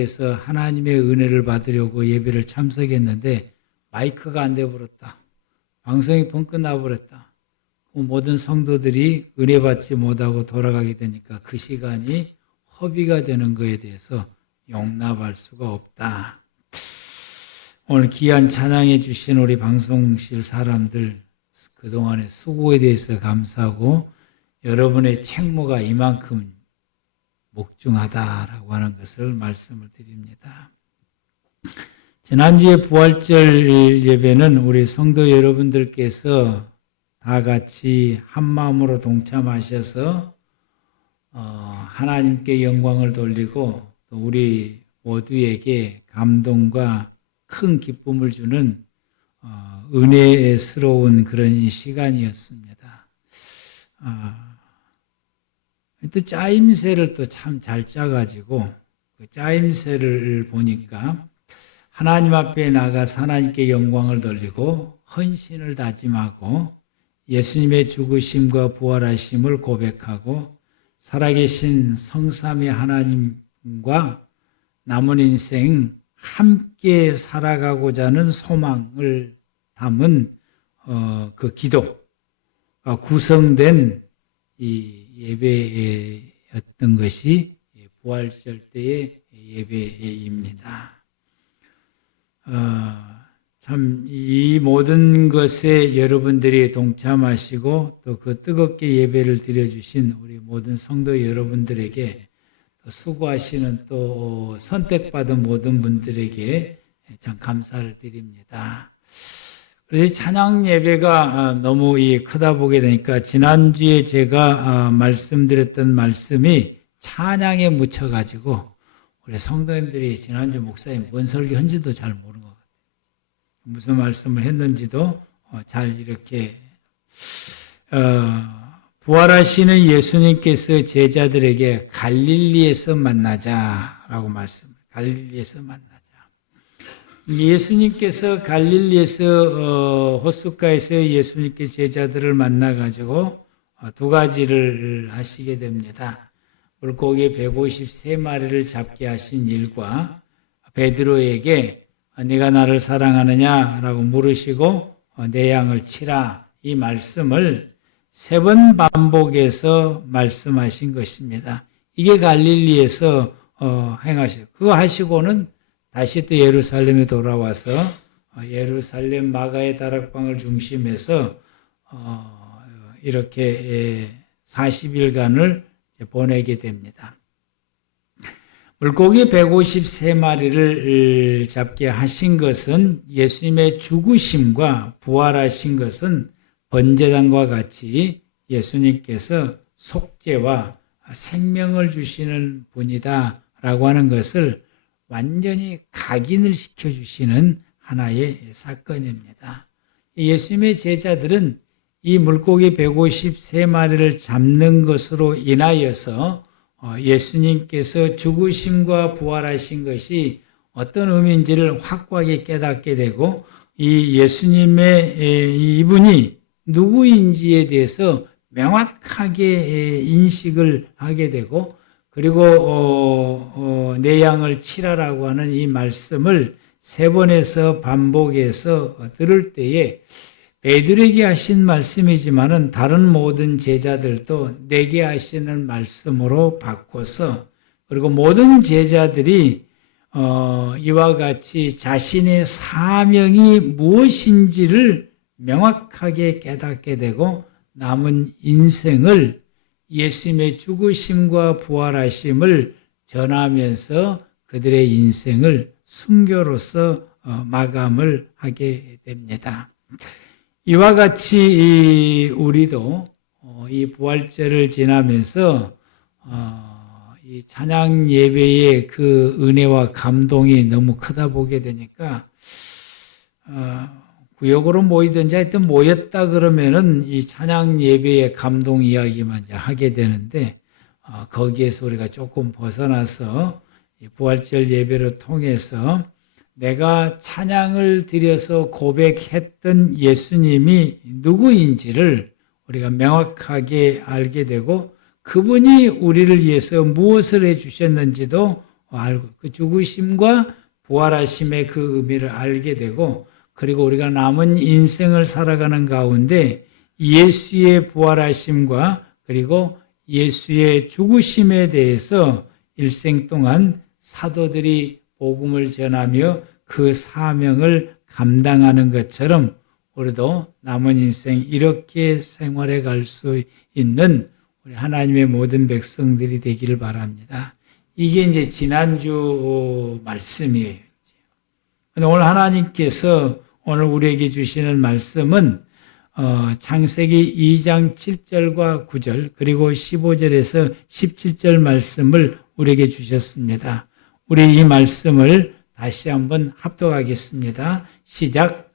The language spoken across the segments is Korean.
그래서 하나님의 은혜를 받으려고 예배를 참석했는데 마이크가 안 돼버렸다. 방송이 펑 끝나버렸다. 모든 성도들이 은혜 받지 못하고 돌아가게 되니까 그 시간이 허비가 되는 것에 대해서 용납할 수가 없다. 오늘 귀한 찬양해 주신 우리 방송실 사람들 그동안의 수고에 대해서 감사하고 여러분의 책무가 이만큼 목중하다라고 하는 것을 말씀을 드립니다. 지난주에 부활절 예배는 우리 성도 여러분들께서 다 같이 한 마음으로 동참하셔서 하나님께 영광을 돌리고 또 우리 모두에게 감동과 큰 기쁨을 주는 은혜스러운 그런 시간이었습니다. 또 짜임새를 또 참 잘 짜가지고 그 짜임새를 보니까 하나님 앞에 나가서 하나님께 영광을 돌리고 헌신을 다짐하고 예수님의 죽으심과 부활하심을 고백하고 살아계신 성삼위 하나님과 남은 인생 함께 살아가고자 하는 소망을 담은 그 기도가 구성된 이 예배였던 것이 부활절 때의 예배입니다. 참 이 모든 것에 여러분들이 동참하시고 또 그 뜨겁게 예배를 드려주신 우리 모든 성도 여러분들에게 또 수고하시는 또 선택받은 모든 분들에게 참 감사를 드립니다. 그래서 찬양 예배가 너무 크다 보게 되니까 지난주에 제가 말씀드렸던 말씀이 찬양에 묻혀가지고 우리 성도님들이 지난주 목사님 뭔 설교했는지도 잘 모르는 것 같아요. 무슨 말씀을 했는지도 잘 이렇게 부활하시는 예수님께서 제자들에게 갈릴리에서 만나자라고 말씀을 갈릴리에서 만나자. 예수님께서 갈릴리에서 호숫가에서 예수님께서 제자들을 만나가지고 두 가지를 하시게 됩니다. 물고기 153마리를 잡게 하신 일과 베드로에게 네가 나를 사랑하느냐라고 물으시고 내 양을 치라 이 말씀을 3번 반복해서 말씀하신 것입니다. 이게 갈릴리에서 행하시고 그거 하시고는 다시 또 예루살렘에 돌아와서 예루살렘 마가의 다락방을 중심해서 이렇게 40일간을 보내게 됩니다. 물고기 153마리를 잡게 하신 것은 예수님의 죽으심과 부활하신 것은 번제단과 같이 예수님께서 속죄와 생명을 주시는 분이다라고 하는 것을 완전히 각인을 시켜주시는 하나의 사건입니다. 예수님의 제자들은 이 물고기 153마리를 잡는 것으로 인하여서 예수님께서 죽으심과 부활하신 것이 어떤 의미인지를 확고하게 깨닫게 되고 이 예수님의 이분이 누구인지에 대해서 명확하게 인식을 하게 되고 그리고 내 양을 치라라고 하는 이 말씀을 3번에서 반복해서 들을 때에 베드로에게 하신 말씀이지만은 다른 모든 제자들도 내게 하시는 말씀으로 바꿔서 그리고 모든 제자들이 이와 같이 자신의 사명이 무엇인지를 명확하게 깨닫게 되고 남은 인생을 예수님의 죽으심과 부활하심을 전하면서 그들의 인생을 순교로서 마감을 하게 됩니다. 이와 같이 우리도 이 부활절을 지나면서 이 찬양 예배의 그 은혜와 감동이 너무 크다 보게 되니까 구역으로 모이든지 하여튼 모였다 그러면은 이 찬양 예배의 감동 이야기만 이제 하게 되는데 거기에서 우리가 조금 벗어나서 이 부활절 예배를 통해서 내가 찬양을 드려서 고백했던 예수님이 누구인지를 우리가 명확하게 알게 되고 그분이 우리를 위해서 무엇을 해주셨는지도 알고 그 죽으심과 부활하심의 그 의미를 알게 되고 그리고 우리가 남은 인생을 살아가는 가운데 예수의 부활하심과 그리고 예수의 죽으심에 대해서 일생 동안 사도들이 복음을 전하며 그 사명을 감당하는 것처럼 우리도 남은 인생 이렇게 생활해 갈 수 있는 우리 하나님의 모든 백성들이 되기를 바랍니다. 이게 이제 지난주 말씀이에요. 오늘 하나님께서 오늘 우리에게 주시는 말씀은 창세기 2장 7절과 9절 그리고 15절에서 17절 말씀을 우리에게 주셨습니다. 우리 이 말씀을 다시 한번 합독하겠습니다. 시작.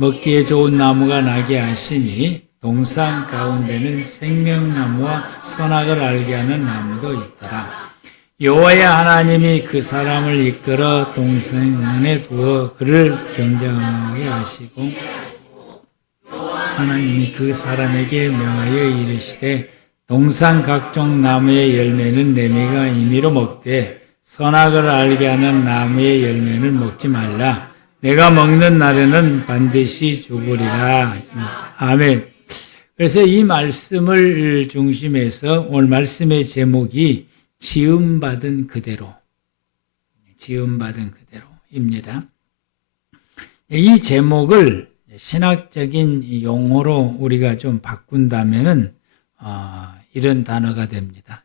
먹기에 좋은 나무가 나게 하시니 동산 가운데는 생명나무와 선악을 알게 하는 나무도 있더라. 여호와의 하나님이 그 사람을 이끌어 동산 안에 두어 그를 경장하게 하시고 하나님이 그 사람에게 명하여 이르시되 동산 각종 나무의 열매는 내미가 임의로 먹되 선악을 알게 하는 나무의 열매는 먹지 말라. 내가 먹는 날에는 반드시 죽으리라. 아멘. 그래서 이 말씀을 중심해서 오늘 말씀의 제목이 지음받은 그대로, 지음받은 그대로입니다. 이 제목을 신학적인 용어로 우리가 좀 바꾼다면은 이런 단어가 됩니다.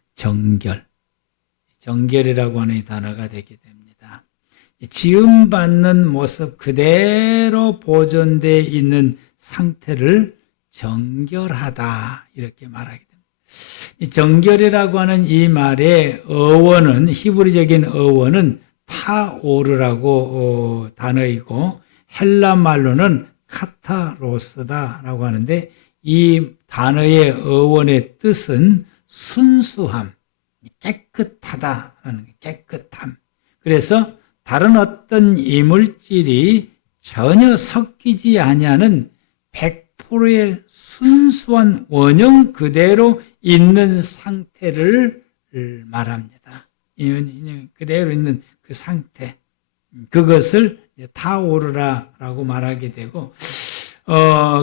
정결이라고 하는 이 단어가 되게 됩니다. 지음받는 모습 그대로 보존되어 있는 상태를 정결하다 이렇게 말하게 됩니다. 이 정결이라고 하는 이 말의 어원은 히브리적인 어원은 타오르라고 단어이고 헬라 말로는 카타로스다라고 하는데 이 단어의 어원의 뜻은 순수함, 깨끗하다라는 깨끗함. 그래서 다른 어떤 이물질이 전혀 섞이지 아니하는 100%의 순수한 원형 그대로 있는 상태를 말합니다. 그대로 있는 그 상태, 그것을 타오르라라고 말하게 되고,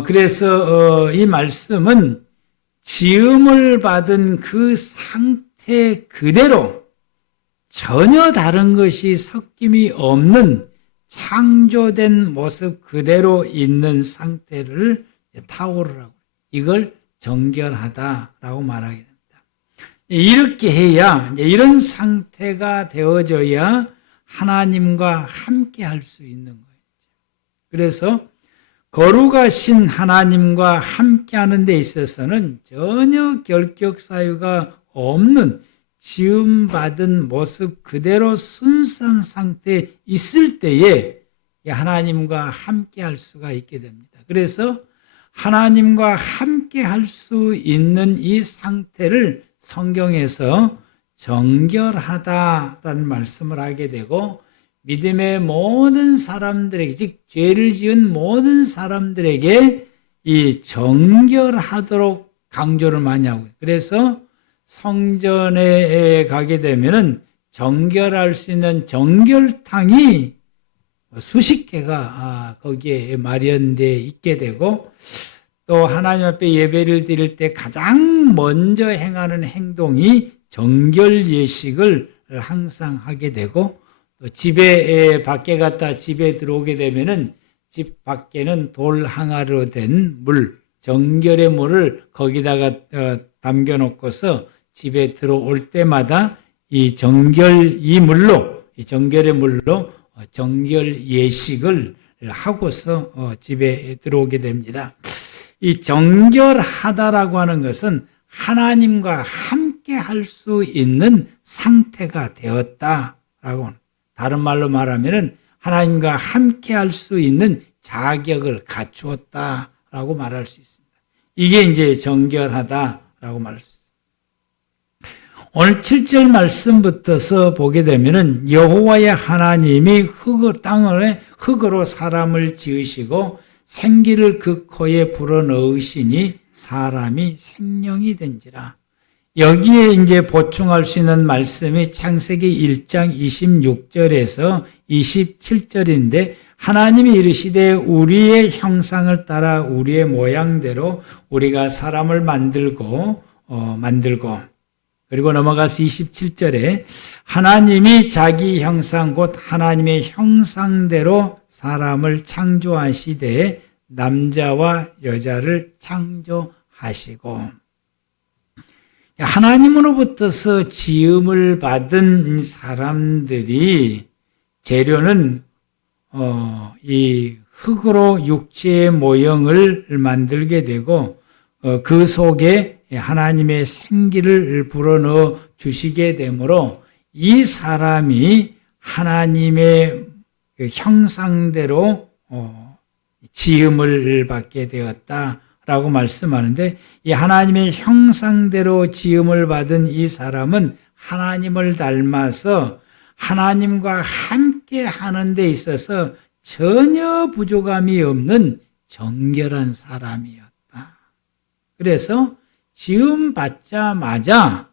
그래서 이 말씀은 지음을 받은 그 상태 그대로 전혀 다른 것이 섞임이 없는 창조된 모습 그대로 있는 상태를 타오르라고, 이걸 정결하다라고 말하게 됩니다. 이렇게 해야, 이런 상태가 되어져야 하나님과 함께 할 수 있는 거예요. 그래서 거룩하신 하나님과 함께 하는 데 있어서는 전혀 결격 사유가 없는 지음받은 모습 그대로 순수한 상태에 있을 때에 하나님과 함께 할 수가 있게 됩니다. 그래서 하나님과 함께 할 수 있는 이 상태를 성경에서 정결하다라는 말씀을 하게 되고, 믿음의 모든 사람들에게, 즉 죄를 지은 모든 사람들에게 이 정결하도록 강조를 많이 하고, 그래서 성전에 가게 되면은 정결할 수 있는 정결탕이 수십 개가 거기에 마련되어 있게 되고, 또 하나님 앞에 예배를 드릴 때 가장 먼저 행하는 행동이 정결 예식을 항상 하게 되고, 또 집에 밖에 갔다 집에 들어오게 되면은 집 밖에는 돌 항아리로 된 물, 정결의 물을 거기다가 담겨 놓고서 집에 들어올 때마다 이 정결의 물로 정결 예식을 하고서 집에 들어오게 됩니다. 이 정결하다라고 하는 것은 하나님과 함께 할 수 있는 상태가 되었다라고 하는, 다른 말로 말하면은 하나님과 함께 할 수 있는 자격을 갖추었다라고 말할 수 있습니다. 이게 이제 정결하다라고 라고 말했습니다. 오늘 7절 말씀부터서 보게 되면은 여호와의 하나님이 땅에 흙으로 사람을 지으시고 생기를 그 코에 불어넣으시니 사람이 생명이 된지라. 여기에 이제 보충할 수 있는 말씀이 창세기 1장 26절에서 27절인데 하나님이 이르시되 우리의 형상을 따라 우리의 모양대로 우리가 사람을 만들고 그리고 넘어가서 27절에 하나님이 자기 형상 곧 하나님의 형상대로 사람을 창조하시되 남자와 여자를 창조하시고 하나님으로부터서 지음을 받은 사람들이 재료는 이 흙으로 육체의 모형을 만들게 되고 그 속에 하나님의 생기를 불어넣어 주시게 되므로 이 사람이 하나님의 형상대로 지음을 받게 되었다라고 말씀하는데 이 하나님의 형상대로 지음을 받은 이 사람은 하나님을 닮아서 하나님과 함께 하는 데 있어서 전혀 부족함이 없는 정결한 사람이었다. 그래서 지음 받자마자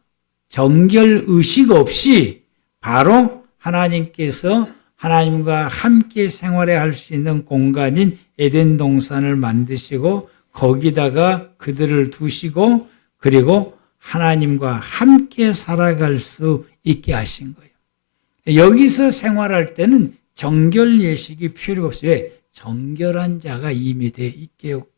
정결의식 없이 바로 하나님께서 하나님과 함께 생활해야 할 수 있는 공간인 에덴 동산을 만드시고 거기다가 그들을 두시고 그리고 하나님과 함께 살아갈 수 있게 하신 거예요. 여기서 생활할 때는 정결 예식이 필요가 없어요. 왜? 정결한 자가 이미 돼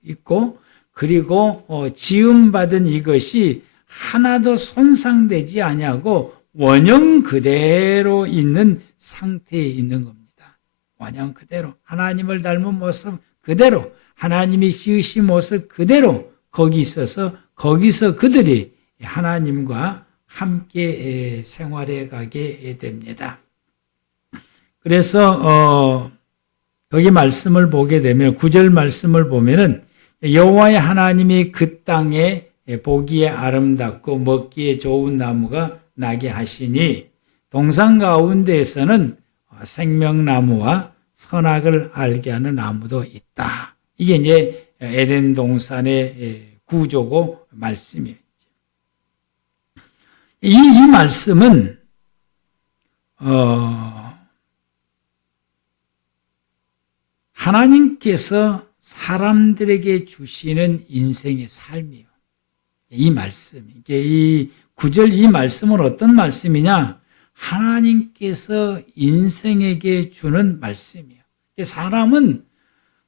있고 그리고 지음받은 이것이 하나도 손상되지 아니하고 원형 그대로 있는 상태에 있는 겁니다. 원형 그대로 하나님을 닮은 모습 그대로 하나님이 지으신 모습 그대로 거기 있어서 거기서 그들이 하나님과 함께 생활해 가게 됩니다. 그래서 거기 말씀을 보게 되면 9절 말씀을 보면은 여호와의 하나님이 그 땅에 보기에 아름답고 먹기에 좋은 나무가 나게 하시니 동산 가운데에서는 생명나무와 선악을 알게 하는 나무도 있다. 이게 이제 에덴 동산의 구조고 말씀이에요. 이 말씀은 하나님께서 사람들에게 주시는 인생의 삶이에요. 이 말씀, 이게 이 9절 이 말씀은 어떤 말씀이냐? 하나님께서 인생에게 주는 말씀이에요. 사람은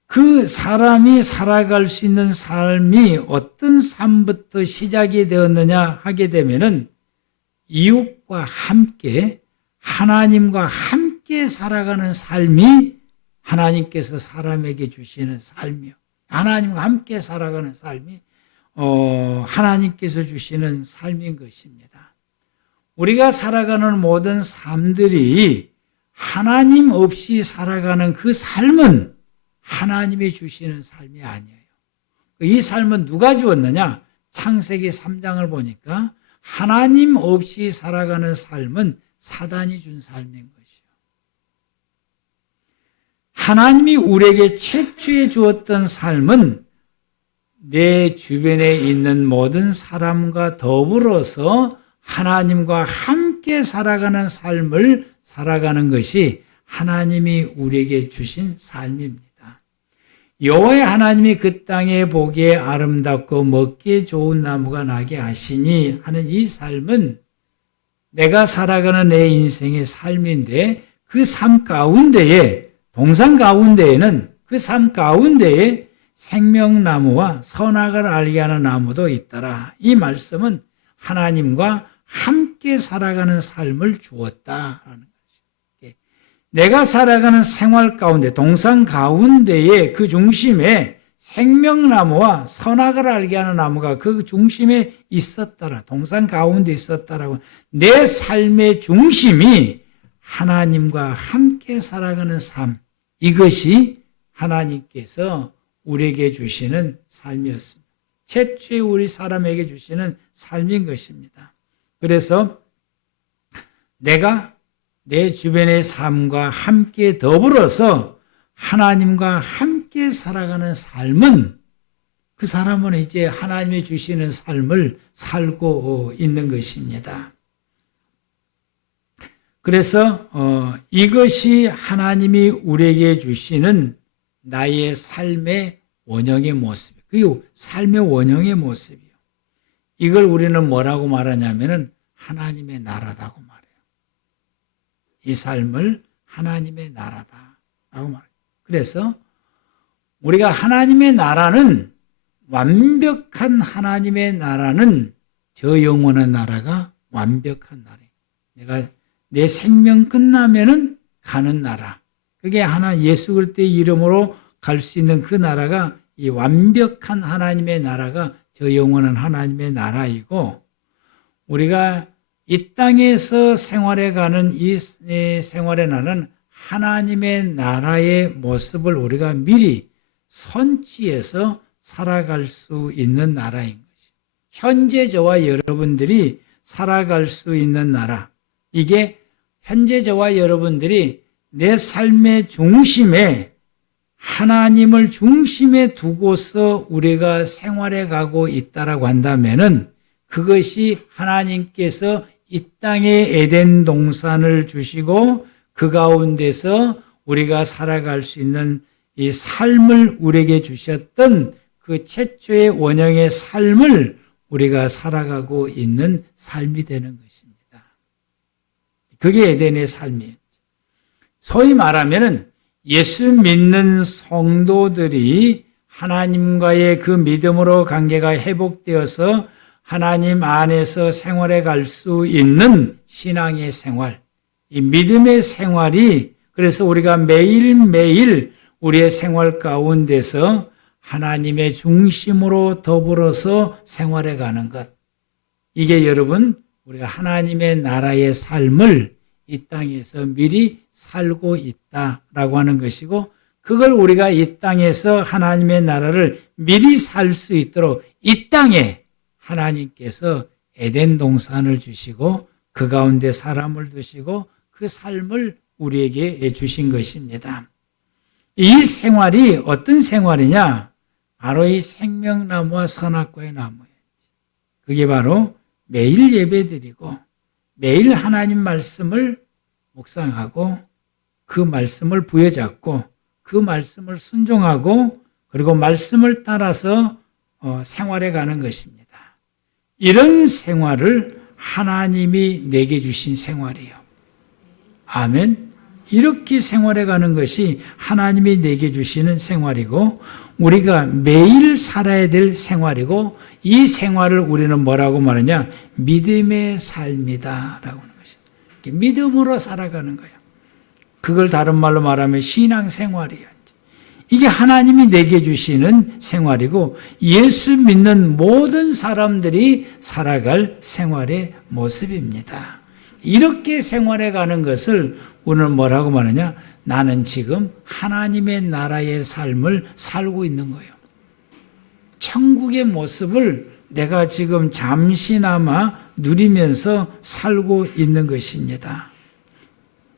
그 사람이 살아갈 수 있는 삶이 어떤 삶부터 시작이 되었느냐 하게 되면은 이웃과 함께 하나님과 함께 살아가는 삶이 하나님께서 사람에게 주시는 삶이요. 하나님과 함께 살아가는 삶이 하나님께서 주시는 삶인 것입니다. 우리가 살아가는 모든 삶들이 하나님 없이 살아가는 그 삶은 하나님이 주시는 삶이 아니에요. 이 삶은 누가 주었느냐? 창세기 3장을 보니까 하나님 없이 살아가는 삶은 사단이 준 삶인 것이에요. 하나님이 우리에게 최초에 주었던 삶은 내 주변에 있는 모든 사람과 더불어서 하나님과 함께 살아가는 삶을 살아가는 것이 하나님이 우리에게 주신 삶입니다. 여호와의 하나님이 그 땅에 보기에 아름답고 먹기에 좋은 나무가 나게 하시니 하는 이 삶은 내가 살아가는 내 인생의 삶인데 그 삶 가운데에 동산 가운데에는 그 삶 가운데에 생명나무와 선악을 알게 하는 나무도 있더라. 이 말씀은 하나님과 함께 살아가는 삶을 주었다라는 것이죠. 내가 살아가는 생활 가운데 동산 가운데에 그 중심에 생명나무와 선악을 알게 하는 나무가 그 중심에 있었더라. 동산 가운데 있었다라고. 내 삶의 중심이 하나님과 함께 살아가는 삶, 이것이 하나님께서 우리에게 주시는 삶이었습니다. 최초의 우리 사람에게 주시는 삶인 것입니다. 그래서 내가 내 주변의 삶과 함께 더불어서 하나님과 함께 살아가는 삶은 그 사람은 이제 하나님이 주시는 삶을 살고 있는 것입니다. 그래서 이것이 하나님이 우리에게 주시는 나의 삶의 원형의 모습, 그리고 삶의 원형의 모습이요. 이걸 우리는 뭐라고 말하냐면은 하나님의 나라다고 말해요. 이 삶을 하나님의 나라다라고 말해요. 그래서 우리가 하나님의 나라는, 완벽한 하나님의 나라는 저 영원한 나라가 완벽한 나라예요. 내가 내 생명 끝나면은 가는 나라. 그게 하나 예수 그리스도의 이름으로 갈 수 있는 그 나라가, 이 완벽한 하나님의 나라가 저 영원한 하나님의 나라이고, 우리가 이 땅에서 생활해가는 이 생활의 나라는 하나님의 나라의 모습을 우리가 미리 선지해서 살아갈 수 있는 나라인 것이죠. 현재 저와 여러분들이 살아갈 수 있는 나라, 이게 현재 저와 여러분들이 내 삶의 중심에 하나님을 중심에 두고서 우리가 생활해 가고 있다라고 한다면은 그것이 하나님께서 이 땅에 에덴 동산을 주시고 그 가운데서 우리가 살아갈 수 있는 이 삶을 우리에게 주셨던 그 최초의 원형의 삶을 우리가 살아가고 있는 삶이 되는 것입니다. 그게 에덴의 삶이에요. 소위 말하면은 예수 믿는 성도들이 하나님과의 그 믿음으로 관계가 회복되어서 하나님 안에서 생활해 갈 수 있는 신앙의 생활, 이 믿음의 생활이, 그래서 우리가 매일매일 우리의 생활 가운데서 하나님의 중심으로 더불어서 생활해 가는 것, 이게 여러분 우리가 하나님의 나라의 삶을 이 땅에서 미리 살고 있다라고 하는 것이고, 그걸 우리가 이 땅에서 하나님의 나라를 미리 살 수 있도록 이 땅에 하나님께서 에덴 동산을 주시고 그 가운데 사람을 두시고 그 삶을 우리에게 주신 것입니다. 이 생활이 어떤 생활이냐? 바로 이 생명나무와 선악과의 나무예요. 그게 바로 매일 예배드리고 매일 하나님 말씀을 묵상하고 그 말씀을 부여잡고 그 말씀을 순종하고 그리고 말씀을 따라서 생활해 가는 것입니다. 이런 생활을 하나님이 내게 주신 생활이에요. 아멘. 이렇게 생활해 가는 것이 하나님이 내게 주시는 생활이고 우리가 매일 살아야 될 생활이고, 이 생활을 우리는 뭐라고 말하냐? 믿음의 삶이다라고 하는 것이에요. 믿음으로 살아가는 거예요. 그걸 다른 말로 말하면 신앙생활이에요. 이게 하나님이 내게 주시는 생활이고 예수 믿는 모든 사람들이 살아갈 생활의 모습입니다. 이렇게 생활해 가는 것을 오늘 뭐라고 말하냐? 나는 지금 하나님의 나라의 삶을 살고 있는 거예요. 천국의 모습을 내가 지금 잠시나마 누리면서 살고 있는 것입니다.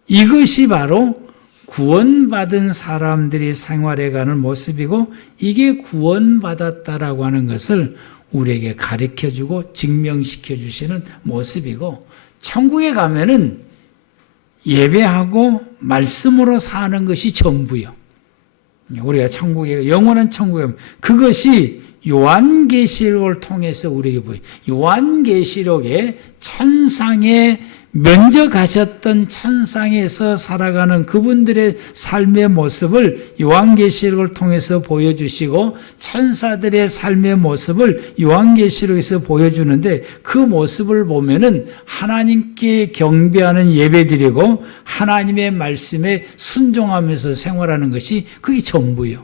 이것이 바로 구원받은 사람들이 생활해가는 모습이고, 이게 구원받았다라고 하는 것을 우리에게 가르쳐주고 증명시켜 주시는 모습이고, 천국에 가면은 예배하고 말씀으로 사는 것이 전부요. 우리가 천국에, 영원한 천국에 가면 그것이 요한계시록을 통해서 우리에게 보여요. 요한계시록에 천상에 면접하셨던 천상에서 살아가는 그분들의 삶의 모습을 요한계시록을 통해서 보여주시고 천사들의 삶의 모습을 요한계시록에서 보여주는데, 그 모습을 보면은 하나님께 경배하는 예배드리고 하나님의 말씀에 순종하면서 생활하는 것이 그게 전부요.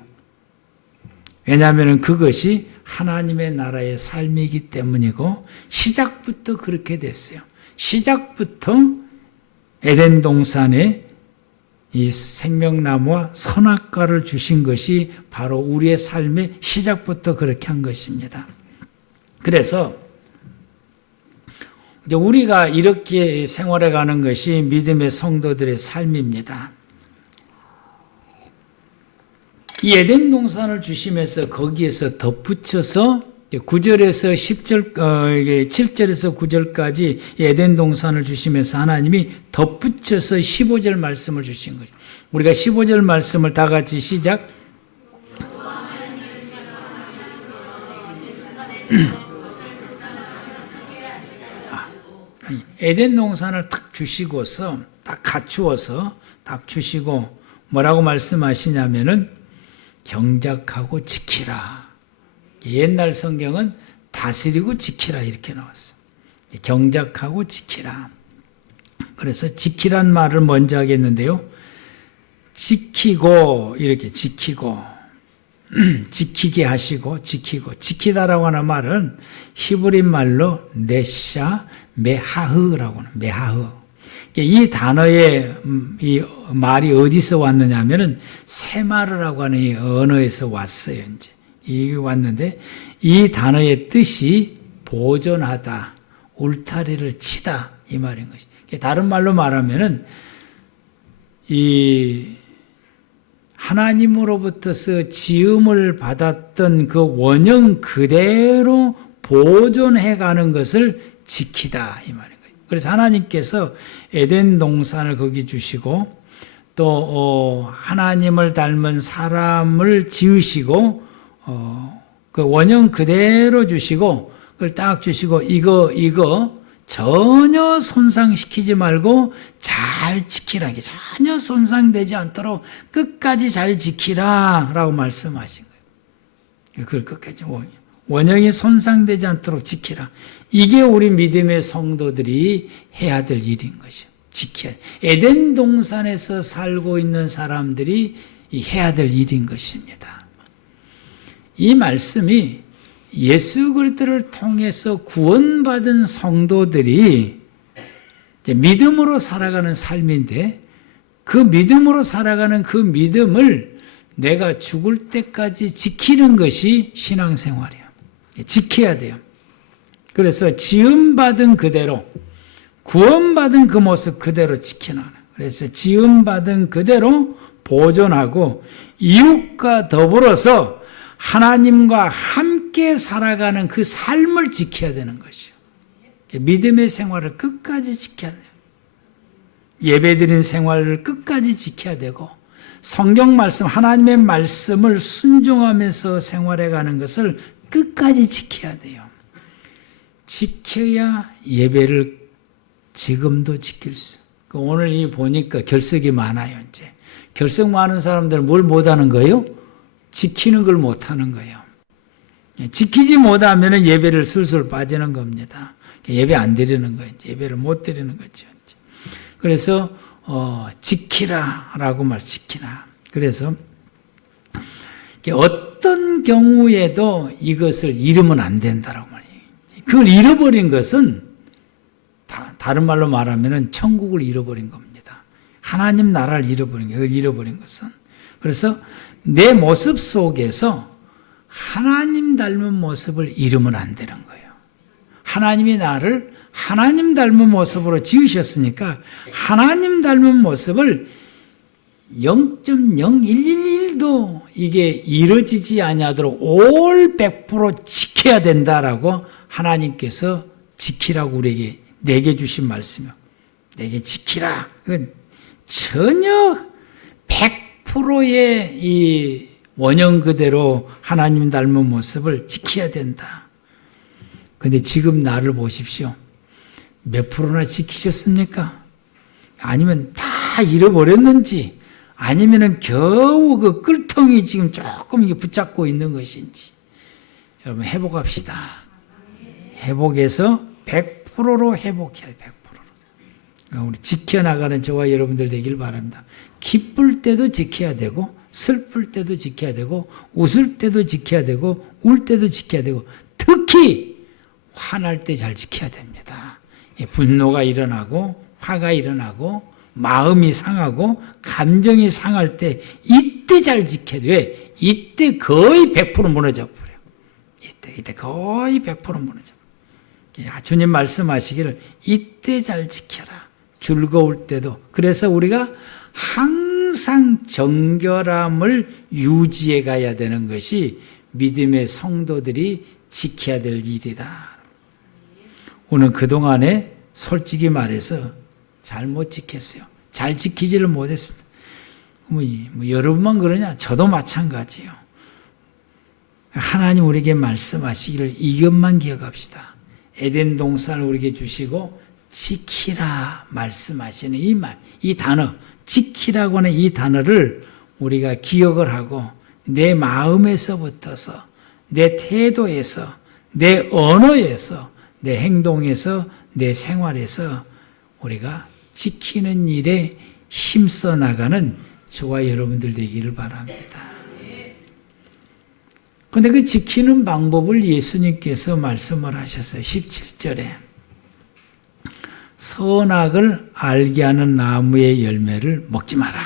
왜냐하면 그것이 하나님의 나라의 삶이기 때문이고 시작부터 그렇게 됐어요. 시작부터 에덴 동산에 이 생명나무와 선악과를 주신 것이 바로 우리의 삶의 시작부터 그렇게 한 것입니다. 그래서 이제 우리가 이렇게 생활해 가는 것이 믿음의 성도들의 삶입니다. 이 에덴 동산을 주시면서 거기에서 덧붙여서 9절에서 10절, 7절에서 9절까지 에덴 동산을 주시면서 하나님이 덧붙여서 15절 말씀을 주신 거죠. 우리가 15절 말씀을 다 같이 시작. 에덴 동산을 딱 주시고서 딱 갖추어서 딱 주시고 뭐라고 말씀하시냐면은 경작하고 지키라. 옛날 성경은 다스리고 지키라 이렇게 나왔어요. 경작하고 지키라. 그래서 지키란 말을 먼저 하겠는데요. 지키고 이렇게 지키고 지키게 하시고 지키고 지키다라고 하는 말은 히브리 말로 네샤 메하흐라고 하는 메하흐. 이 단어의 이 말이 어디서 왔느냐면은 세마르라고 하는 이 언어에서 왔어요. 이제 이 왔는데 이 단어의 뜻이 보존하다, 울타리를 치다 이 말인 것이. 다른 말로 말하면은 이 하나님으로부터서 지음을 받았던 그 원형 그대로 보존해 가는 것을 지키다 이 말인 거예요. 그래서 하나님께서 에덴 동산을 거기 주시고 또 하나님을 닮은 사람을 지으시고 그 원형 그대로 주시고 그걸 딱 주시고 이거 전혀 손상시키지 말고 잘 지키라. 전혀 손상되지 않도록 끝까지 잘 지키라 라고 말씀하신 거예요. 그걸 끝까지 원형이 손상되지 않도록 지키라. 이게 우리 믿음의 성도들이 해야 될 일인 것이요. 지켜야 돼. 에덴 동산에서 살고 있는 사람들이 해야 될 일인 것입니다. 이 말씀이 예수 그리스도를 통해서 구원받은 성도들이 믿음으로 살아가는 삶인데 그 믿음으로 살아가는 그 믿음을 내가 죽을 때까지 지키는 것이 신앙생활이에요. 지켜야 돼요. 그래서 지음받은 그대로 구원받은 그 모습 그대로 지키는 거예요. 그래서 지음받은 그대로 보존하고 이웃과 더불어서 하나님과 함께 살아가는 그 삶을 지켜야 되는 것이요. 믿음의 생활을 끝까지 지켜야 돼요. 예배드린 생활을 끝까지 지켜야 되고 성경 말씀, 하나님의 말씀을 순종하면서 생활해가는 것을 끝까지 지켜야 돼요. 지켜야 예배를 지금도 지킬 수. 오늘 이 보니까 결석이 많아요. 이제 결석 많은 사람들은 뭘 못하는 거예요? 지키는 걸 못하는 거예요. 지키지 못하면 예배를 술술 빠지는 겁니다. 예배 안 드리는 거예요. 예배를 못 드리는 거죠. 그래서 지키라라고 지키라. 그래서 어떤 경우에도 이것을 잃으면 안 된다라고 말이에요. 그걸 잃어버린 것은 다른 말로 말하면 천국을 잃어버린 겁니다. 하나님 나라를 잃어버린 거예요. 그걸 잃어버린 것은. 그래서 내 모습 속에서 하나님 닮은 모습을 잃으면 안 되는 거예요. 하나님이 나를 하나님 닮은 모습으로 지으셨으니까 하나님 닮은 모습을 0.0111도 이게 이루어지지 아니하도록 올 100% 지켜야 된다라고 하나님께서 지키라고 우리에게 내게 주신 말씀이요. 내게 지키라. 그건 전혀 100%의 이 원형 그대로 하나님 닮은 모습을 지켜야 된다. 근데 지금 나를 보십시오. 몇 프로나 지키셨습니까? 아니면 다 잃어버렸는지, 아니면은 겨우 그 끌통이 지금 조금 이게 붙잡고 있는 것인지. 여러분 회복합시다. 회복해서 100%로 회복해야 돼. 100%로. 우리 지켜나가는 저와 여러분들 되길 바랍니다. 기쁠 때도 지켜야 되고, 슬플 때도 지켜야 되고, 웃을 때도 지켜야 되고, 울 때도 지켜야 되고, 특히 화날 때 잘 지켜야 됩니다. 분노가 일어나고, 화가 일어나고, 마음이 상하고, 감정이 상할 때, 이때 잘 지켜야 돼. 왜? 이때 거의 100% 무너져 버려요. 이때. 때, 이때 거의 100% 무너져. 주님 말씀하시기를 이때 잘 지켜라. 즐거울 때도. 그래서 우리가 항상 정결함을 유지해 가야 되는 것이 믿음의 성도들이 지켜야 될 일이다. 오늘 그동안에 솔직히 말해서 잘못 지켰어요. 잘 지키지를 못했습니다. 뭐 여러분만 그러냐? 저도 마찬가지예요. 하나님 우리에게 말씀하시기를 이것만 기억합시다. 에덴 동산을 우리에게 주시고 지키라 말씀하시는 이 말, 이 단어, 지키라고 하는 이 단어를 우리가 기억을 하고 내 마음에서부터서 내 태도에서 내 언어에서 내 행동에서 내 생활에서 우리가 지키는 일에 힘써 나가는 저와 여러분들 되기를 바랍니다. 그런데 그 지키는 방법을 예수님께서 말씀을 하셨어요. 17절에 선악을 알게 하는 나무의 열매를 먹지 마라.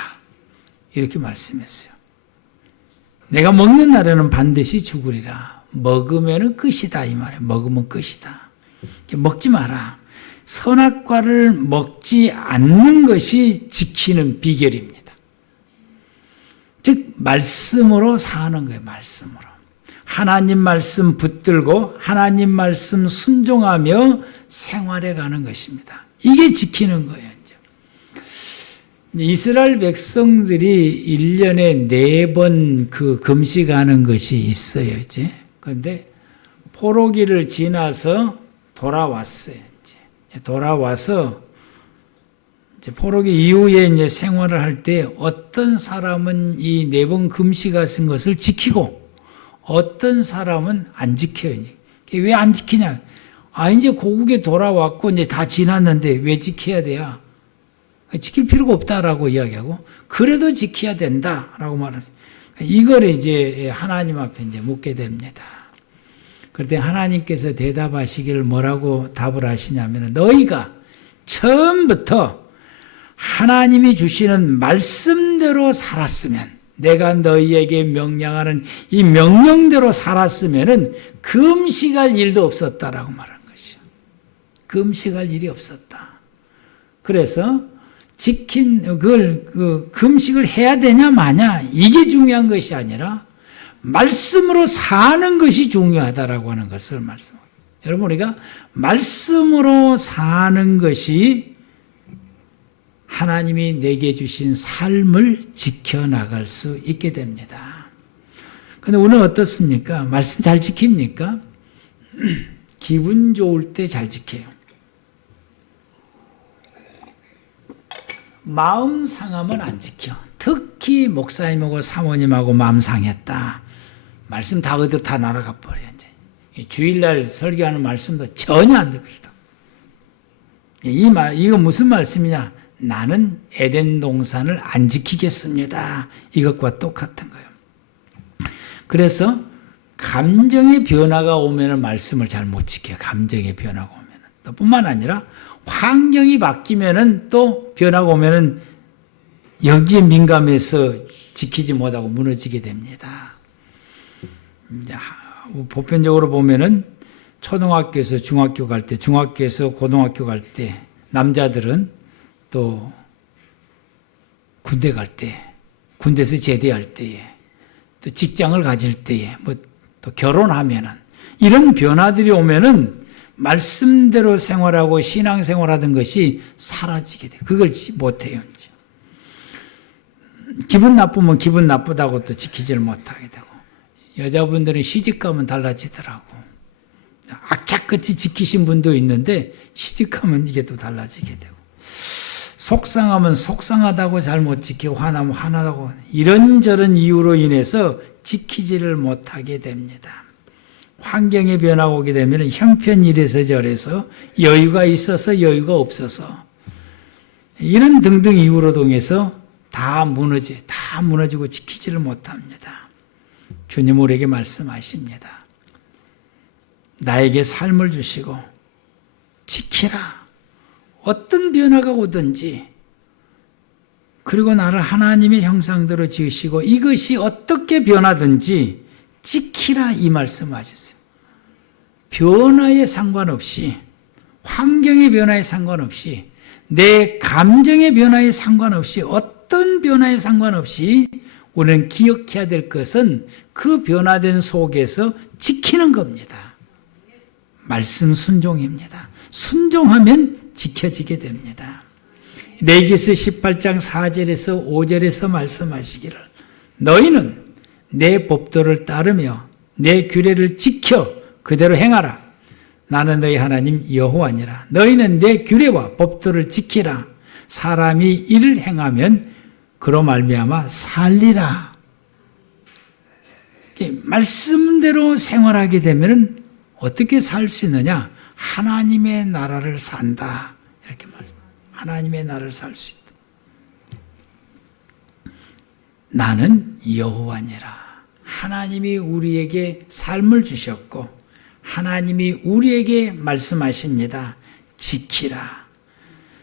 이렇게 말씀했어요. 내가 먹는 날에는 반드시 죽으리라. 먹으면 끝이다 이 말이에요. 먹으면 끝이다. 먹지 마라. 선악과를 먹지 않는 것이 지키는 비결입니다. 즉 말씀으로 사는 거예요. 말씀으로. 하나님 말씀 붙들고 하나님 말씀 순종하며 생활해 가는 것입니다. 이게 지키는 거예요. 이제. 이스라엘 백성들이 1년에 4번 그 금식하는 것이 있어요. 이제. 그런데 포로기를 지나서 돌아왔어요. 이제. 돌아와서 이제 포로기 이후에 이제 생활을 할 때 어떤 사람은 이 4번 금식하신 것을 지키고 어떤 사람은 안 지켜요. 왜 안 지키냐? 이제 고국에 돌아왔고 이제 다 지났는데 왜 지켜야 돼요? 지킬 필요가 없다라고 이야기하고 그래도 지켜야 된다라고 말하죠. 이걸 이제 하나님 앞에 이제 묻게 됩니다. 그럴 때 하나님께서 대답하시기를 뭐라고 답을 하시냐면 너희가 처음부터 하나님이 주시는 말씀대로 살았으면 내가 너희에게 명령하는 이 명령대로 살았으면은 금식할 일도 없었다라고 말한 것이요. 금식할 일이 없었다. 그래서 금식을 해야 되냐 마냐 이게 중요한 것이 아니라 말씀으로 사는 것이 중요하다라고 하는 것을 말씀합니다. 여러분 우리가 말씀으로 사는 것이 하나님이 내게 주신 삶을 지켜나갈 수 있게 됩니다. 그런데 오늘 어떻습니까? 말씀 잘 지킵니까? 기분 좋을 때 잘 지켜요. 마음 상하면 안 지켜. 특히 목사님하고 사모님하고 마음 상했다. 말씀 다 어디로 다 날아가 버려. 이제. 주일날 설교하는 말씀도 전혀 안 듣고 있다. 이거 무슨 말씀이냐? 나는 에덴 동산을 안 지키겠습니다. 이것과 똑같은 거예요. 그래서 감정의 변화가 오면 말씀을 잘 못 지켜요. 감정의 변화가 오면. 또 뿐만 아니라 환경이 바뀌면 또 변화가 오면 여기에 민감해서 지키지 못하고 무너지게 됩니다. 보편적으로 보면은 초등학교에서 중학교 갈 때, 중학교에서 고등학교 갈 때, 남자들은 또 군대 갈 때, 군대에서 제대할 때에, 또 직장을 가질 때에, 또 결혼하면은 이런 변화들이 오면은 말씀대로 생활하고 신앙생활하던 것이 사라지게 돼요. 그걸 못해요. 이제. 기분 나쁘면 기분 나쁘다고 또 지키지를 못하게 되고 여자분들은 시집가면 달라지더라고. 악착같이 지키신 분도 있는데 시집가면 이게 또 달라지게 되고 속상하면 속상하다고 잘 못 지키고 화나면 화나다고 이런저런 이유로 인해서 지키지를 못하게 됩니다. 환경의 변화가 오게 되면 형편 이래서 저래서 여유가 있어서 여유가 없어서 이런 등등 이유로 통해서 다 무너지고 지키지를 못합니다. 주님 우리에게 말씀하십니다. 나에게 삶을 주시고 지키라. 어떤 변화가 오든지 그리고 나를 하나님의 형상대로 지으시고 이것이 어떻게 변하든지 지키라 이 말씀하셨어요. 변화에 상관없이, 환경의 변화에 상관없이, 내 감정의 변화에 상관없이, 어떤 변화에 상관없이 우리는 기억해야 될 것은 그 변화된 속에서 지키는 겁니다. 말씀 순종입니다. 순종하면 지켜지게 됩니다. 레위기서 18장 4절에서 5절에서 말씀하시기를 너희는 내 법도를 따르며 내 규례를 지켜 그대로 행하라. 나는 너희 하나님 여호와니라. 너희는 내 규례와 법도를 지키라. 사람이 이를 행하면 그로 말미암아 살리라. 말씀대로 생활하게 되면 어떻게 살 수 있느냐? 하나님의 나라를 산다. 이렇게 말씀. 하나님의 나라를 살 수 있다. 나는 여호와니라. 하나님이 우리에게 삶을 주셨고 하나님이 우리에게 말씀하십니다. 지키라.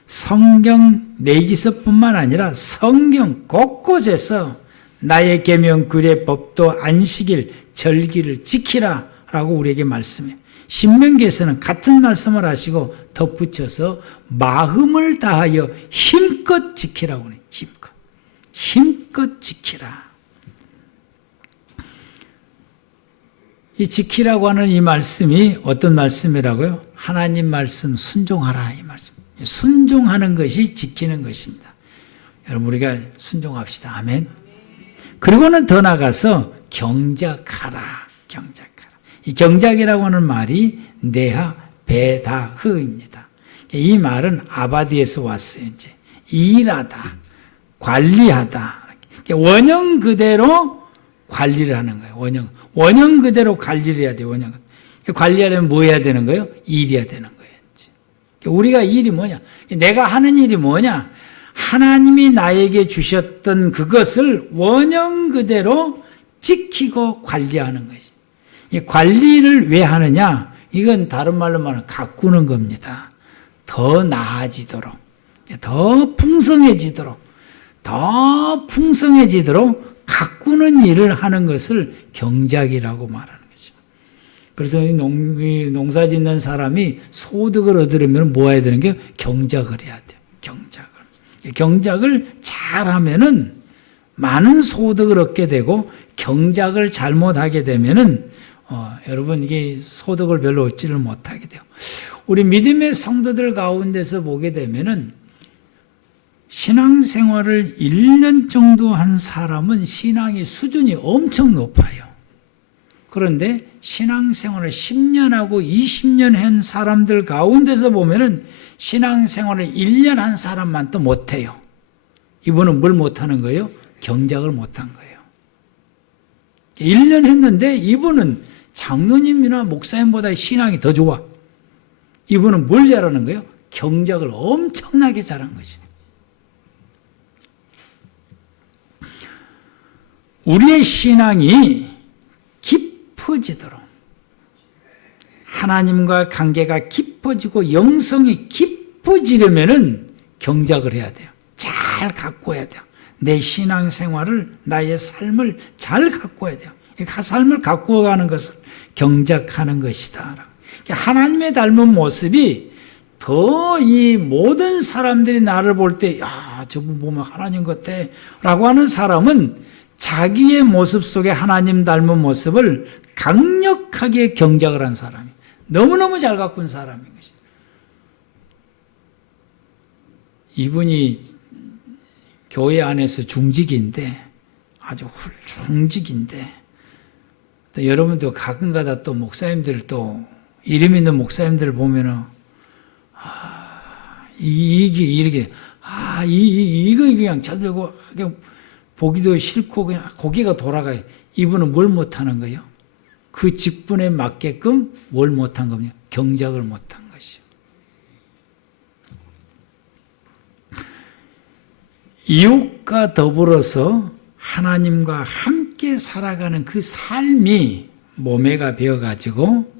성경 레위기서뿐만 아니라 성경 곳곳에서 나의 계명 규례 법도 안식일 절기를 지키라 라고 우리에게 말씀해요. 신명기에서는 같은 말씀을 하시고 덧붙여서 마음을 다하여 힘껏 지키라고 해요. 힘껏 지키라. 이 지키라고 하는 이 말씀이 어떤 말씀이라고요? 하나님 말씀 순종하라 이 말씀. 순종하는 것이 지키는 것입니다. 여러분 우리가 순종합시다. 아멘. 그리고는 더 나가서 경작하라. 이 경작이라고 하는 말이 네하 베다흐입니다. 이 말은 아바디에서 왔어요. 이제 일하다, 관리하다. 원형 그대로 관리를 하는 거예요. 원형 그대로 관리를 해야 돼요. 관리하려면 뭐 해야 되는 거예요? 일해야 되는 거예요. 우리가 일이 뭐냐? 내가 하는 일이 뭐냐? 하나님이 나에게 주셨던 그것을 원형 그대로 지키고 관리하는 것이. 이 관리를 왜 하느냐? 이건 다른 말로 말하면 가꾸는 겁니다. 더 나아지도록, 더 풍성해지도록 가꾸는 일을 하는 것을 경작이라고 말하는 거죠. 그래서 농사 짓는 사람이 소득을 얻으려면 뭐 해야 되는 게 경작을 해야 돼요. 경작을 잘 하면은 많은 소득을 얻게 되고 경작을 잘못하게 되면은 여러분 이게 소득을 별로 얻지를 못하게 돼요. 우리 믿음의 성도들 가운데서 보게 되면은 신앙생활을 1년 정도 한 사람은 신앙의 수준이 엄청 높아요. 그런데 신앙생활을 10년하고 20년 한 사람들 가운데서 보면은 신앙생활을 1년 한 사람만 또 못해요. 이분은 뭘 못하는 거예요? 경작을 못한 거예요. 1년 했는데 이분은 장로님이나 목사님보다 신앙이 더 좋아. 이분은 뭘 잘하는 거예요? 경작을 엄청나게 잘한 거죠. 우리의 신앙이 깊어지도록 하나님과 관계가 깊어지고 영성이 깊어지려면은 경작을 해야 돼요. 잘 가꿔야 돼요. 내 신앙생활을 나의 삶을 잘 가꿔야 돼요. 삶을 가꾸어가는 것을 경작하는 것이다. 하나님의 닮은 모습이 더 이 모든 사람들이 나를 볼 때 야, 저분 보면 하나님 같아 라고 하는 사람은 자기의 모습 속에 하나님 닮은 모습을 강력하게 경작을 한 사람이 너무너무 잘 가꾼 사람인 것이죠. 이분이 교회 안에서 중직인데 아주 중직인데 또 여러분도 가끔가다 또 목사님들 또 이름 있는 목사님들 보면은 이거 그냥 찾으려고 그냥 보기도 싫고 그냥 고개가 돌아가요. 이분은 뭘 못하는 거예요? 그 직분에 맞게끔 뭘 못한 겁니까? 경작을 못한 것이요. 이웃과 더불어서 하나님과 함께 살아가는 그 삶이 몸에가 배어가지고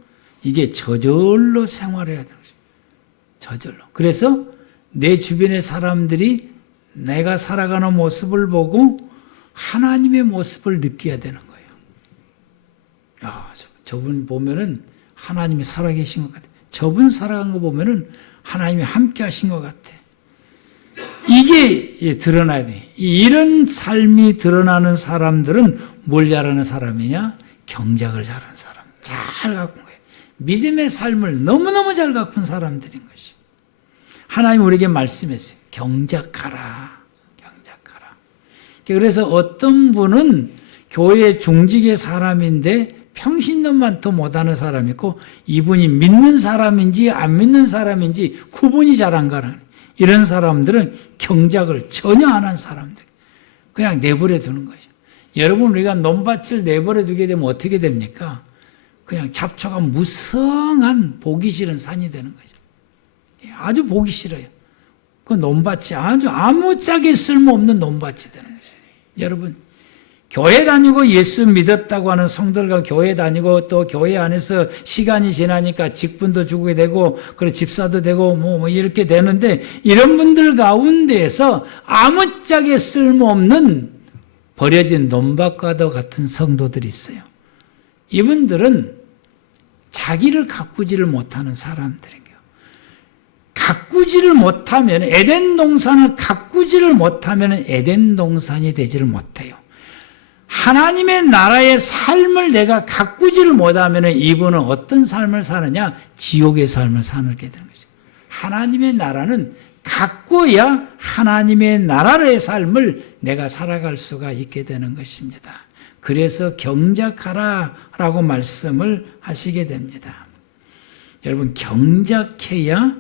이게 저절로 생활해야 되는 거죠. 저절로. 그래서 내 주변의 사람들이 내가 살아가는 모습을 보고 하나님의 모습을 느껴야 되는 거예요. 야, 저분 보면은 하나님이 살아계신 것 같아. 저분 살아간 거 보면은 하나님이 함께 하신 것 같아. 이게 드러나야 돼. 이런 삶이 드러나는 사람들은 뭘 잘하는 사람이냐? 경작을 잘하는 사람. 잘 가꾼 거예요. 믿음의 삶을 너무너무 잘 가꾼 사람들인 것이. 하나님 우리에게 말씀했어요. 경작하라. 경작하라. 그래서 어떤 분은 교회 중직의 사람인데 평신도만 더 못하는 사람이 있고, 이분이 믿는 사람인지 안 믿는 사람인지 구분이 잘 안 가는, 이런 사람들은 경작을 전혀 안 한 사람들. 그냥 내버려 두는 거죠. 여러분, 우리가 논밭을 내버려 두게 되면 어떻게 됩니까? 그냥 잡초가 무성한 보기 싫은 산이 되는 거죠. 아주 보기 싫어요. 그 논밭이 아주 아무짝에 쓸모없는 논밭이 되는 거죠. 여러분, 교회 다니고 예수 믿었다고 하는 성도들과 교회 다니고 또 교회 안에서 시간이 지나니까 직분도 주게 되고, 그리고 집사도 되고 뭐 이렇게 되는데, 이런 분들 가운데에서 아무짝에 쓸모없는 버려진 논밭과도 같은 성도들이 있어요. 이분들은 자기를 가꾸지를 못하는 사람들이에요. 가꾸지를 못하면, 에덴 동산을 가꾸지를 못하면 에덴 동산이 되지를 못해요. 하나님의 나라의 삶을 내가 가꾸지를 못하면 이분은 어떤 삶을 사느냐? 지옥의 삶을 살게 되는 거죠. 하나님의 나라는 가꾸어야 하나님의 나라의 삶을 내가 살아갈 수가 있게 되는 것입니다. 그래서 경작하라라고 말씀을 하시게 됩니다. 여러분, 경작해야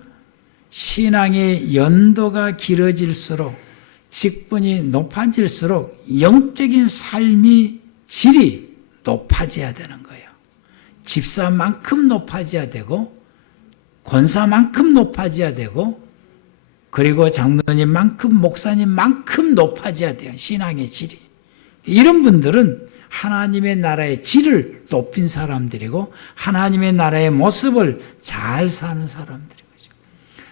신앙의 연도가 길어질수록, 직분이 높아질수록 영적인 삶의 질이 높아져야 되는 거예요. 집사만큼 높아져야 되고, 권사만큼 높아져야 되고, 그리고 장로님만큼, 목사님만큼 높아져야 돼요. 신앙의 질이. 이런 분들은 하나님의 나라의 질을 높인 사람들이고, 하나님의 나라의 모습을 잘 사는 사람들이죠.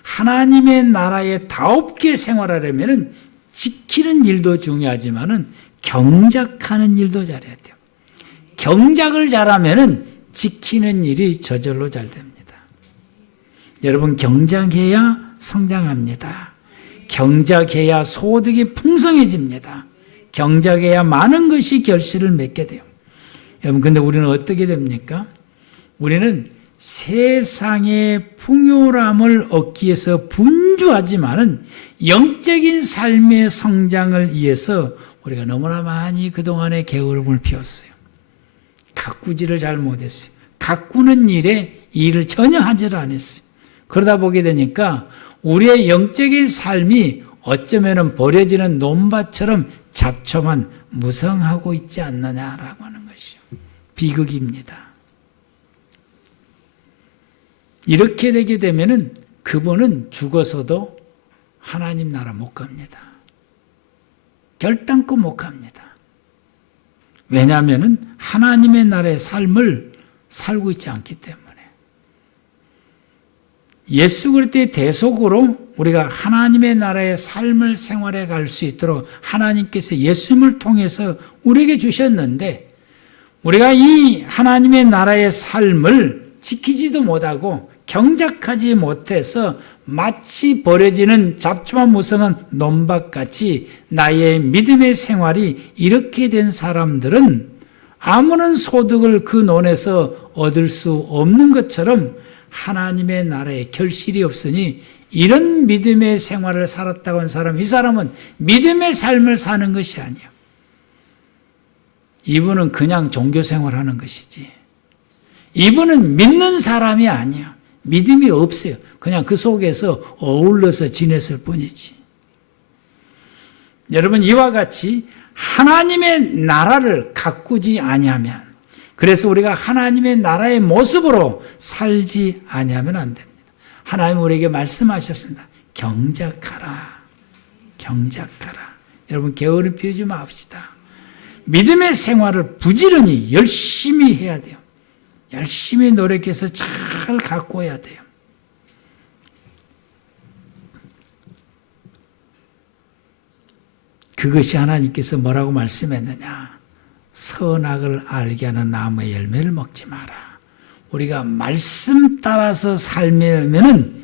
하나님의 나라에 다옵게 생활하려면 지키는 일도 중요하지만은 경작하는 일도 잘해야 돼요. 경작을 잘하면은 지키는 일이 저절로 잘 됩니다. 여러분, 경작해야 성장합니다. 경작해야 소득이 풍성해집니다. 경작해야 많은 것이 결실을 맺게 돼요. 여러분, 근데 우리는 어떻게 됩니까? 우리는 세상의 풍요람을 얻기 위해서 분주하지만은 영적인 삶의 성장을 위해서 우리가 너무나 많이 그동안에 게으름을 피웠어요. 가꾸지를 잘 못했어요. 가꾸는 일에 일을 전혀 하지를 않았어요. 그러다 보게 되니까 우리의 영적인 삶이 어쩌면 버려지는 논밭처럼 잡초만 무성하고 있지 않느냐라고 하는 것이요. 비극입니다. 이렇게 되게 되면은 그분은 죽어서도 하나님 나라 못 갑니다. 결단코 못 갑니다. 왜냐하면은 하나님의 나라의 삶을 살고 있지 않기 때문에. 예수 그리스도의 대속으로 우리가 하나님의 나라의 삶을 생활해 갈 수 있도록 하나님께서 예수님을 통해서 우리에게 주셨는데, 우리가 이 하나님의 나라의 삶을 지키지도 못하고 경작하지 못해서 마치 버려지는 잡초만 무성한 논밭같이 나의 믿음의 생활이 이렇게 된 사람들은 아무런 소득을 그 논에서 얻을 수 없는 것처럼 하나님의 나라에 결실이 없으니, 이런 믿음의 생활을 살았다고 한 사람, 이 사람은 믿음의 삶을 사는 것이 아니에요. 이분은 그냥 종교 생활하는 것이지, 이분은 믿는 사람이 아니에요. 믿음이 없어요. 그냥 그 속에서 어울러서 지냈을 뿐이지. 여러분, 이와 같이 하나님의 나라를 가꾸지 아니하면, 그래서 우리가 하나님의 나라의 모습으로 살지 아니하면 안 됩니다. 하나님 우리에게 말씀하셨습니다. 경작하라. 경작하라. 여러분, 게으름 피우지 맙시다. 믿음의 생활을 부지런히 열심히 해야 돼요. 열심히 노력해서 잘 가꿔야 돼요. 그것이 하나님께서 뭐라고 말씀했느냐? 선악을 알게 하는 나무의 열매를 먹지 마라. 우리가 말씀 따라서 살면은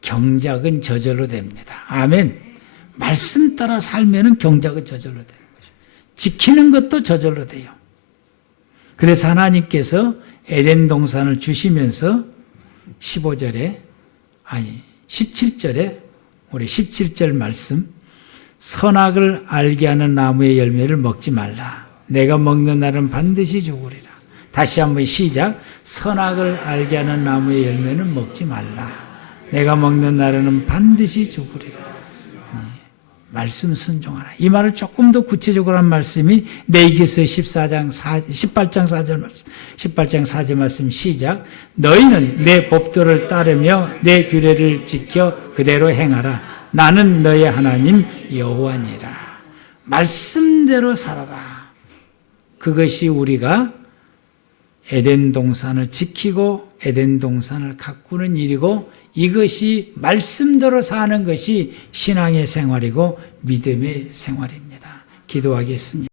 경작은 저절로 됩니다. 아멘. 말씀 따라 살면은 경작은 저절로 되는 것이죠. 지키는 것도 저절로 돼요. 그래서 하나님께서 에덴 동산을 주시면서 17절에 우리 17절 말씀, 선악을 알게 하는 나무의 열매를 먹지 말라. 내가 먹는 날은 반드시 죽으리라. 다시 한번 시작. 선악을 알게 하는 나무의 열매는 먹지 말라. 내가 먹는 날에는 반드시 죽으리라. 말씀 순종하라. 이 말을 조금 더 구체적으로 한 말씀이 레위기서 18장 4절 말씀. 18장 4절 말씀 시작. 너희는 내 법도를 따르며 내 규례를 지켜 그대로 행하라. 나는 너의 하나님 여호와니라. 말씀대로 살아라. 그것이 우리가 에덴 동산을 지키고 에덴 동산을 가꾸는 일이고, 이것이 말씀대로 사는 것이 신앙의 생활이고 믿음의 생활입니다. 기도하겠습니다.